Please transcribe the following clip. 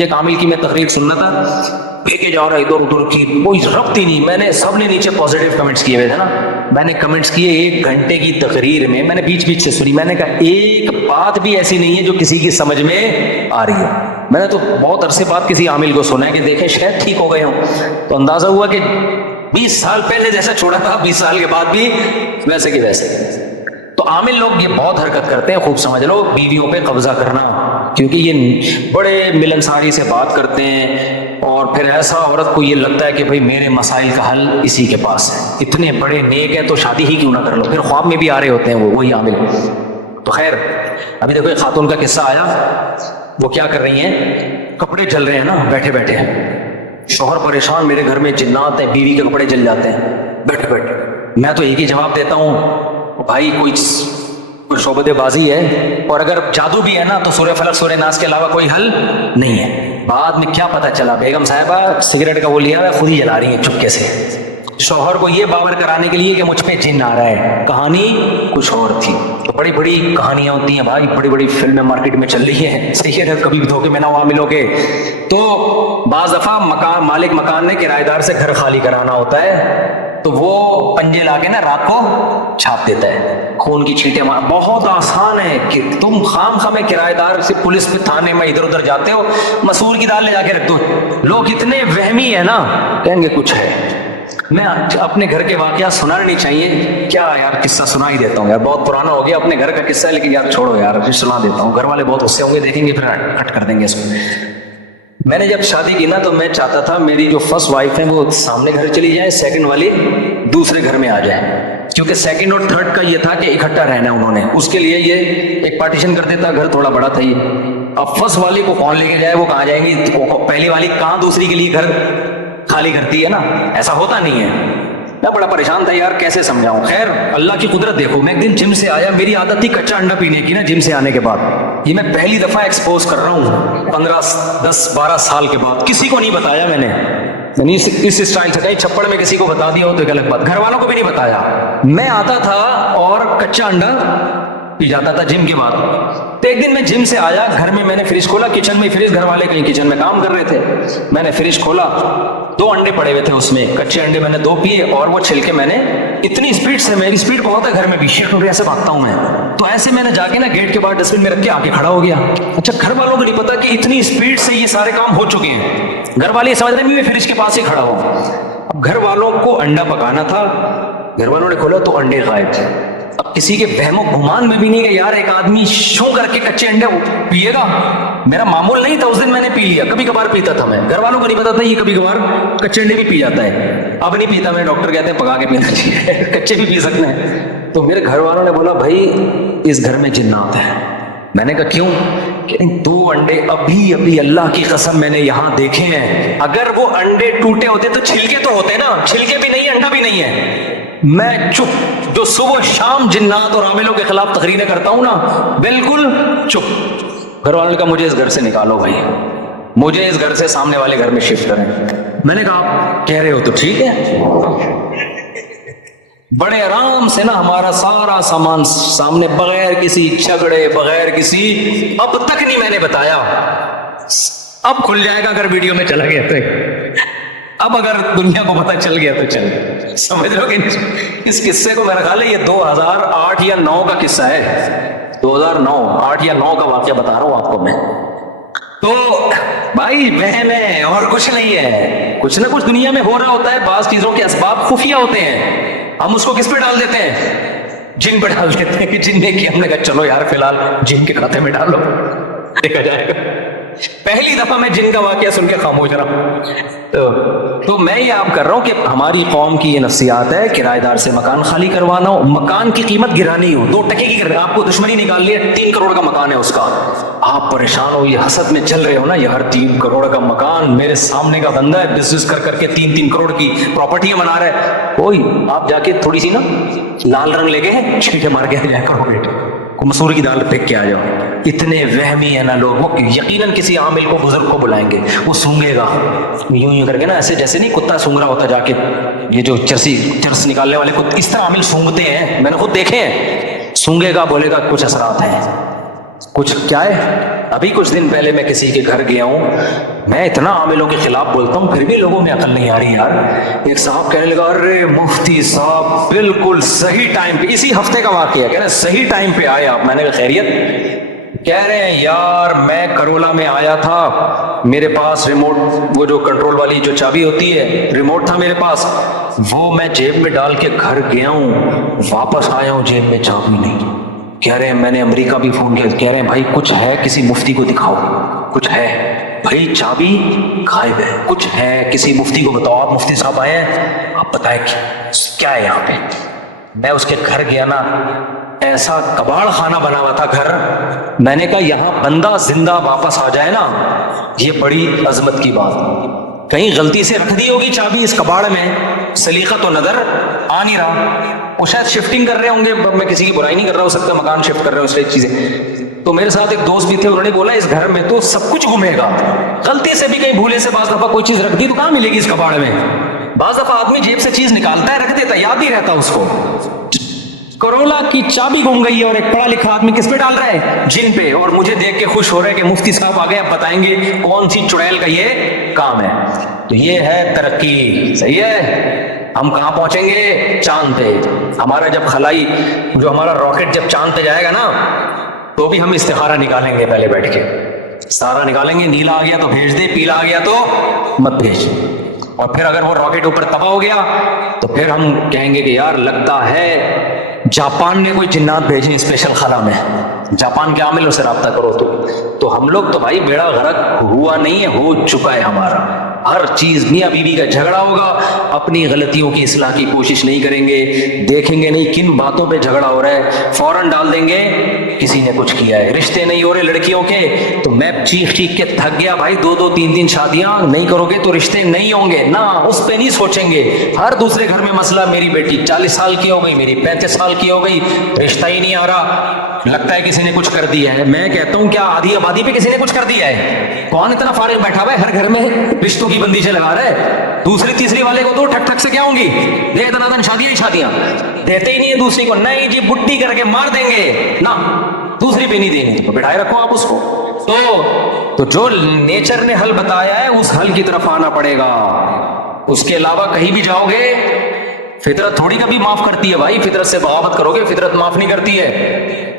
ایک عامل کی میں تقریر سننا تھا, پھینکے جا رہا ادھر ادھر کی, کوئی ربط ہی نہیں. میں نے سب نے نیچے پازیٹیو کمنٹس کیے ہوئے تھے نا, میں نے کمنٹس کیے 1 گھنٹے کی تقریر میں, میں نے بیچ بیچ سے سنی. میں نے کہا ایک بات بھی ایسی نہیں ہے جو کسی کی سمجھ میں آ رہی ہے. میں نے تو بہت عرصے بعد کسی عامل کو سنا ہے کہ دیکھیں شاید ٹھیک ہو گئے ہوں, تو اندازہ ہوا کہ 20 سال پہلے جیسا چھوڑا تھا 20 سال کے بعد بھی ویسے کہ ویسے. تو عامل لوگ یہ بہت حرکت کرتے ہیں, خوب سمجھ لو, بیویوں پہ قبضہ کرنا, کیونکہ یہ بڑے ملنساری سے بات کرتے ہیں, اور پھر ایسا عورت کو یہ لگتا ہے کہ بھئی میرے مسائل کا حل اسی کے پاس ہے, اتنے بڑے نیک ہیں تو شادی ہی کیوں نہ کر لو. پھر خواب میں بھی آ رہے ہوتے ہیں وہی عامل. تو خیر ابھی دیکھو ایک خاتون کا قصہ آیا, وہ کیا کر رہی ہیں, کپڑے جل رہے ہیں نا بیٹھے بیٹھے, شوہر پریشان, میرے گھر میں جنات ہیں, بیوی کے کپڑے جل جاتے ہیں بیٹھے بیٹھے. میں تو ایک ہی جواب دیتا ہوں, بھائی کوئی شعبدے بازی ہے, اور اگر جادو بھی ہے نا تو سورہ فلق سورہ ناس کے علاوہ کوئی حل نہیں ہے. بعد میں کیا پتا چلا بیگم صاحبہ سگریٹ کا وہ لیا ہے, خود ہی جلا رہی ہیں چپکے سے, شوہر کو یہ باور کرانے کے لیے کہ مجھ پہ جن آ رہا ہے. کہانی کچھ اور تھی. تو بڑی بڑی کہانیاں ہوتی ہیں بھائی, بڑی بڑی فلمیں مارکیٹ میں چل رہی ہیں, صحیح ہے, کبھی بھی دھوکے میں نہ عاملوں کے. تو بعض دفعہ مالک مکان نے کرایہ دار سے گھر خالی کرانا ہوتا ہے, تو وہ پنجے لا کے نا رات کو چھاپ دیتا ہے, خون کی چھینٹیں مار. بہت آسان ہے کہ تم خام خامے کرایہ دار سے پولیس پہ تھانے میں ادھر ادھر جاتے ہو, مسور کی دال لے جا کے رکھ دو. لوگ اتنے وہمی ہیں نا, کہیں گے کچھ ہے. میں اپنے گھر کے واقعات سنانا نہیں چاہیے کیا یار, قصہ سنا ہی دیتا ہوں یار, بہت پرانا ہو گیا اپنے گھر کا قصہ ہے, لیکن یار چھوڑو یار, پھر سنا دیتا ہوں. گھر والے بہت غصے ہوں گے, دیکھیں گے پھر کٹ کر دیں گے اس کو. میں نے جب شادی کی نا تو میں چاہتا تھا میری جو فرسٹ وائف ہے وہ سامنے گھر چلی جائے, سیکنڈ والی دوسرے گھر میں آ جائے, کیونکہ سیکنڈ اور تھرڈ کا یہ تھا کہ اکٹھا رہنا انہوں نے, اس کے لیے یہ ایک پارٹیشن کر دیتا, گھر تھوڑا بڑا تھا یہ. اب فرسٹ والی کو کون لے کے جائے, وہ کہاں جائیں گی, پہلی والی کہاں دوسری کے لیے گھر خالی کرتی ہے نا, ایسا ہوتا نہیں ہے. میں بڑا پریشان تھا یار, کیسے سمجھاؤں. خیر اللہ کی قدرت دیکھو, میں ایک دن جم سے آیا, میری عادت تھی کچا انڈا پینے کی نا جم سے آنے کے بعد. یہ میں پہلی دفعہ ایکسپوز کر رہا ہوں 15-10-12 سال کے بعد, کسی کو نہیں بتایا میں نے, یعنی اس اسٹائل سے, کہیں چھپڑ میں کسی کو بتا دیا ہو تو ایک الگ بات, گھر والوں کو بھی نہیں بتایا. میں آتا تھا اور کچا انڈا پی جاتا تھا جم کے بعد. تو ایک دن میں جم سے آیا, گھر میں میں نے فریج کھولا, کچن میں فریج, گھر والے کہیں کچن میں کام کر رہے تھے, میں نے فریج کھولا, 2 انڈے پڑے ہوئے تھے اس میں, کچے انڈے میں نے 2 پیے, اور وہ چھلکے میں نے اتنی اسپیڈ سے, میری اسپیڈ بہت ہے گھر میں بھی, شیٹ اٹھ ایسے بھاگتا ہوں میں, تو ایسے میں نے جا کے نا گیٹ کے باہر ڈسٹ بن میں رکھ کے آ کے کھڑا ہو گیا. اچھا گھر والوں کو نہیں پتا کہ اتنی اسپیڈ سے یہ سارے کام ہو چکے ہیں, گھر والے یہ سمجھ رہے ہیں میں فریج کے پاس ہی کھڑا ہوں. اب گھر والوں کو انڈا پکانا تھا, گھر والوں نے کھولا تو انڈے غائب تھے. اب کسی کے وہم و گمان میں بھی نہیں کہ یار ایک آدمی شو کر کے کچے انڈے پیے گا, میرا معمول نہیں تھا, اس دن میں نے پی لیا, کبھی کبھار پیتا تھا میں, گھر والوں کو نہیں پتا تھا یہ کبھی کبھار کچے انڈے بھی پی جاتا ہے. اب نہیں پیتا میں, ڈاکٹر کہتے ہیں پکا کے پینا چاہیے, کچے بھی پی سکتے ہیں. تو میرے گھر والوں نے بولا بھائی اس گھر میں جنات ہیں. میں نے کہا کیوں, کہ 2 انڈے ابھی اللہ کی قسم میں نے یہاں دیکھے ہیں, اگر وہ انڈے ٹوٹے ہوتے تو چھلکے تو ہوتے نا, چھلکے بھی نہیں, انڈا بھی نہیں ہے. میں چپ, جو صبح شام جنات اور عاملوں کے خلاف تقریریں کرتا ہوں نا, بالکل چپ. گھر والوں نے کہا مجھے اس گھر سے نکالو بھائی, مجھے اس گھر سے سامنے والے گھر میں شفٹ کریں. میں نے کہا آپ کہہ رہے ہو تو ٹھیک ہے. بڑے آرام سے نا ہمارا سارا سامان سامنے, بغیر کسی جھگڑے, بغیر کسی, اب تک نہیں میں نے بتایا, اب کھل جائے گا اگر ویڈیو میں چلا گیا تو, اب اگر دنیا کو پتہ چل گیا تو چل گیا, سمجھ لو کہ اس قصے کو میرا خیال ہے یہ 2008 یا 9 کا قصہ ہے, 2009 8 یا 9 کا واقعہ بتا رہا ہوں آپ کو میں. تو بھائی بہن ہے اور کچھ نہیں ہے, کچھ نہ کچھ دنیا میں ہو رہا ہوتا ہے, بعض چیزوں کے اسباب خفیہ ہوتے ہیں, ہم اس کو کس پہ ڈال دیتے ہیں, جن پہ ڈال دیتے ہیں کہ جن نے کی, ہم نے کہا چلو یار فی الحال جن کے کھاتے میں ڈالو, دیکھا جائے گا. پہلی دفعہ میں جن کا واقعہ سن کے خاموش رہا ہوں. تو میں یہ آپ کر رہا ہوں کہ ہماری قوم کی یہ نفسیات ہے, کرایہ دار سے مکان خالی کروانا ہو, مکان کی قیمت گرانی ہو, 2 ٹکے کی, آپ کو دشمنی نکال لی ہے, 3 کروڑ کا مکان ہے اس کا, آپ پریشان ہو, یہ حسد میں چل رہے ہو نا, یار 3 کروڑ کا مکان, میرے سامنے کا بندہ ہے بزنس کر کے 3 کروڑ کی پراپرٹیاں بنا رہا ہے, کوئی آپ جا کے تھوڑی سی نا لال رنگ لے کے چھینٹے مار کے جائے کرو بیٹے, مسور کی دال پھینک کے آ جاؤ. اتنے وہمی ہیں نا لوگ, وہ یقیناً کسی عامل کو, بزرگ کو بلائیں گے, وہ سونگے گا یوں یوں کر کے نا, ایسے جیسے نہیں کتا سونگ رہا ہوتا جا کے, یہ جو چرس نکالنے والے کتے اس طرح عامل سونگتے ہیں, میں نے خود دیکھے ہیں. سونگے گا, بولے گا کچھ اثرات ہیں, کچھ کیا ہے ابھی کچھ دن پہلے میں کسی کے گھر گیا ہوں, میں اتنا عاملوں کے خلاف بولتا ہوں پھر بھی لوگوں میں عقل نہیں آ رہی یار. ایک صاحب کہنے لگا ارے مفتی صاحب بالکل صحیح ٹائم پہ, اسی ہفتے کا واقعہ, کہہ رہے صحیح ٹائم پہ آئے آپ. میں نے کہا خیریت؟ کہہ رہے ہیں یار میں کرولا میں آیا تھا, میرے پاس ریموٹ, وہ جو کنٹرول والی جو چابی ہوتی ہے, ریموٹ تھا میرے پاس, وہ میں جیب میں ڈال کے گھر گیا ہوں, واپس آیا ہوں جیب میں چابی نہیں. کہہ رہے ہیں میں نے امریکہ بھی فون کیا, کہہ رہے ہیں بھائی کچھ ہے, کسی مفتی کو دکھاؤ, کچھ ہے بھائی, چابی غائب ہے, کچھ ہے, کسی مفتی کو بتاؤ. آپ مفتی صاحب آئے ہیں, آپ بتائیں کیا ہے یہاں پہ. میں اس کے گھر گیا نا, ایسا کباڑ خانہ بنا ہوا تھا گھر. میں نے کہا یہاں بندہ زندہ واپس آ جائے نا, یہ بڑی عظمت کی بات. کہیں غلطی سے رکھ دی ہوگی چابی اس کباڑ میں, سلیقہ تو نظر آ نہیں رہا. وہ شاید شفٹنگ کر رہے ہوں گے, میں کسی کی برائی نہیں کر رہا, ہو سکتا ہے مکان شفٹ کر رہے ہوں, اس طرح چیزیں. تو میرے ساتھ ایک دوست بھی تھے, انہوں نے بولا اس گھر میں تو سب کچھ گمے گا, غلطی سے بھی کہیں بھولے سے بعض دفعہ کوئی چیز رکھ دی تو کہاں ملے گی اس کباڑ میں. بعض دفعہ آدمی جیب سے چیز نکالتا ہے, رکھ دیتا ہے, یاد ہی رہتا اس کو. کرولا کی چابی گم گئی ہے اور ایک پڑھا لکھا آدمی کس پہ ڈال رہا ہے, جن پہ. اور مجھے دیکھ کے خوش ہو رہا ہے کہ مفتی صاحب آ گئے, اب بتائیں گے کون سی چڑیل کا یہ کام ہے. تو یہ ہے ترقی, صحیح ہے. ہم کہاں پہنچیں گے؟ چاند پہ. ہمارا جب خلائی, جو ہمارا راکٹ جب چاند پہ جائے گا نا, تو بھی ہم استخارہ نکالیں گے پہلے بیٹھ کے, سارا نکالیں گے. نیلا آ گیا تو بھیج دے, پیلا آ گیا تو مت بھیج. اور پھر اگر وہ راکٹ اوپر تباہ ہو گیا تو پھر ہم کہیں گے کہ یار لگتا ہے جاپان نے کوئی جنات بھیجی اسپیشل خلا میں, جاپان کے عاملوں سے رابطہ کرو. تو ہم لوگ تو بھائی بیڑا غرق ہوا نہیں ہے, ہو چکا ہے ہمارا. ہر چیز میاں بیوی کا جھگڑا ہوگا, اپنی غلطیوں کی اصلاح کی کوشش نہیں کریں گے, دیکھیں گے نہیں کن باتوں پہ جھگڑا ہو رہا ہے, فوراً ڈال دیں گے کسی نے کچھ کیا ہے. رشتے نہیں ہو رہے لڑکیوں کے, تو میں چیخ چیخ کے تھک گیا بھائی, 2 3 شادیاں نہیں کرو گے تو رشتے نہیں ہوں گے نا, اس پہ نہیں سوچیں گے. ہر دوسرے گھر میں مسئلہ, میری بیٹی 40 سال کی ہو گئی, میری 35 سال کی ہو گئی, رشتہ ہی نہیں آ رہا, لگتا ہے کسی نے کچھ کر دیا ہے. میں کہتا ہوں کیا آدھی آبادی پہ کسی نے کچھ کر دیا ہے؟ کون اتنا فارغ بیٹھا ہوا ہے ہر گھر میں رشتوں کی بندیشیں لگا رہا ہے؟ دوسری تیسری والے کو تو ٹھک ٹھک سے کیا ہوں گی, دے اتنا دن شادیاں ہی شادیاں, دیتے ہی نہیں ہے دوسری کو. نہیں جی بڈی کر کے مار دیں گے نا, دوسری پہ نہیں دیں گے, تو بٹھائے رکھو آپ اس کو. تو جو نیچر نے حل بتایا ہے اس حل کی طرف آنا پڑے گا. اس کے علاوہ کہیں بھی جاؤ گے, فطرت تھوڑی کبھی معاف کرتی ہے بھائی. فطرت سے بغاوت کرو گے, فطرت معاف نہیں کرتی ہے.